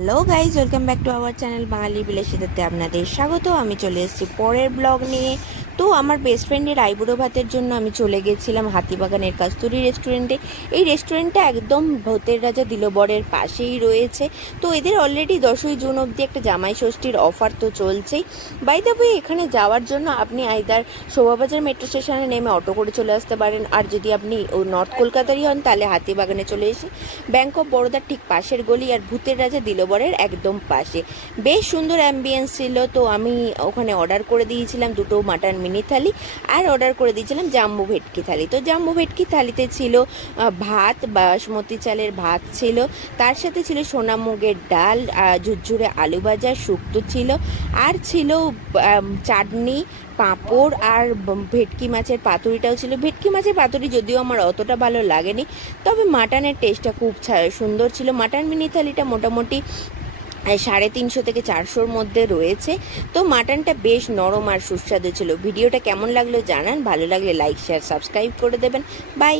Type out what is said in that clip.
Hello guys, welcome back to our channel Bangali বিলাসিতাতে আপনাদের স্বাগত। আমি চলে এসেছি পরের ব্লগ নিয়ে। তো আমার বেস্ট ফ্রেন্ডের আইবুড়ো ভাতের জন্য আমি চলে গেছিলাম হাতিবাগানের কস্তুরী রেস্টুরেন্টে। এই রেস্টুরেন্টটা একদম ভূতের রাজা দিলবরের পাশেই রয়েছে। তো এদের অলরেডি 10ই জুন অবধি একটা জামাই ষষ্ঠীর অফার তো চলছেই। বাই দ্য ওয়ে, এখানে যাওয়ার জন্য আপনি আইদার শোভাবাজার মেট্রো স্টেশনে নেমে অটো করে চলে আসতে পারেন, আর যদি আপনি নর্থ কলকাতারই হন তাহলে হাতিবাগানে চলে এসে ব্যাংক অফ বরোদার ঠিক পাশের গলি আর ভূতের রাজা দিলবরের একদম পাশে। বেশ সুন্দর অ্যাম্বিয়েন্স ছিল। তো আমি ওখানে অর্ডার করে দিয়েছিলাম 2টো মাটন মিনি থালি, আর অর্ডার করে দিয়েছিলাম জাম্বো ভেটকি থালি। তো জাম্বো ভেটকি থালিতে ছিল ভাত, বাসমতি চালের ভাত ছিল, তার সাথে ছিল সোনা মুগের ডাল, ঝুরঝুরে আলু ভাজা, শুক্তো ছিল, আর ছিল চাটনি, পাঁপড়, আর ভেটকি মাছের পাতুরিটাও ছিল। ভেটকি মাছের পাতুরি যদিও আমার অতটা ভালো লাগেনি, তবে মাটনের টেস্টটা খুব সুন্দর ছিল। মাটন মিনি থালিটা মোটামুটি 350 থেকে 400-র মধ্যে রয়েছে। তো মাটনটা বেশ নরম আর সুস্বাদু ছিল। ভিডিওটা কেমন লাগলো জানান, ভালো লাগলে লাইক, শেয়ার, সাবস্ক্রাইব করে দেবেন। বাই।